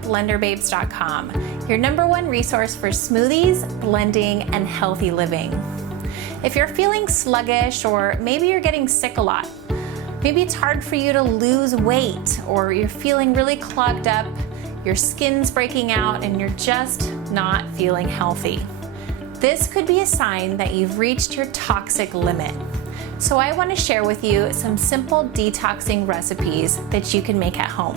to blenderbabes.com, your #1 resource for smoothies, blending, and healthy living. If you're feeling sluggish, or maybe you're getting sick a lot, maybe it's hard for you to lose weight, or you're feeling really clogged up, your skin's breaking out, and you're just not feeling healthy. This could be a sign that you've reached your toxic limit. So I want to share with you some simple detoxing recipes that you can make at home.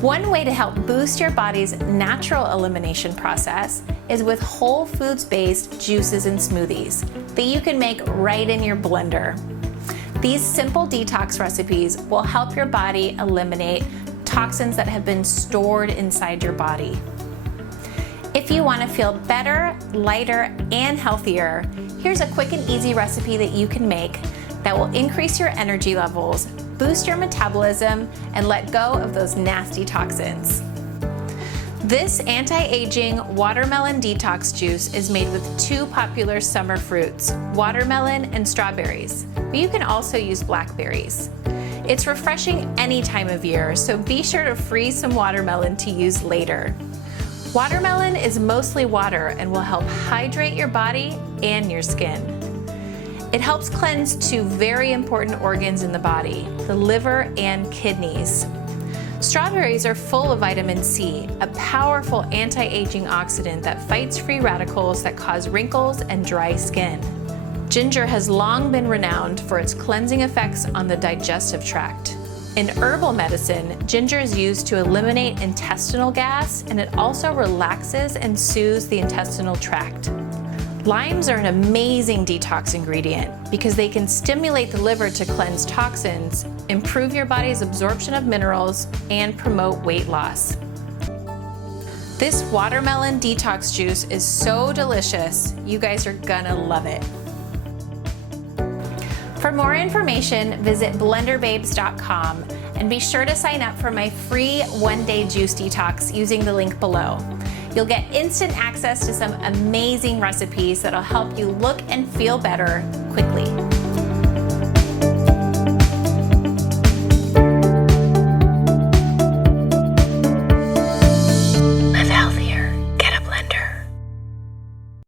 One way to help boost your body's natural elimination process is with whole foods-based juices and smoothies that you can make right in your blender. These simple detox recipes will help your body eliminate toxins that have been stored inside your body. If you want to feel better, lighter, and healthier, here's a quick and easy recipe that you can make that will increase your energy levels, boost your metabolism, and let go of those nasty toxins. This anti-aging watermelon detox juice is made with 2 popular summer fruits, watermelon and strawberries, but you can also use blackberries. It's refreshing any time of year, so be sure to freeze some watermelon to use later. Watermelon is mostly water and will help hydrate your body and your skin. It helps cleanse 2 very important organs in the body, the liver and kidneys. Strawberries are full of vitamin C, a powerful anti-aging oxidant that fights free radicals that cause wrinkles and dry skin. Ginger has long been renowned for its cleansing effects on the digestive tract. In herbal medicine, ginger is used to eliminate intestinal gas, and it also relaxes and soothes the intestinal tract. Limes are an amazing detox ingredient because they can stimulate the liver to cleanse toxins, improve your body's absorption of minerals, and promote weight loss. This watermelon detox juice is so delicious, you guys are gonna love it. For more information, visit blenderbabes.com and be sure to sign up for my free 1-day juice detox using the link below. You'll get instant access to some amazing recipes that'll help you look and feel better quickly.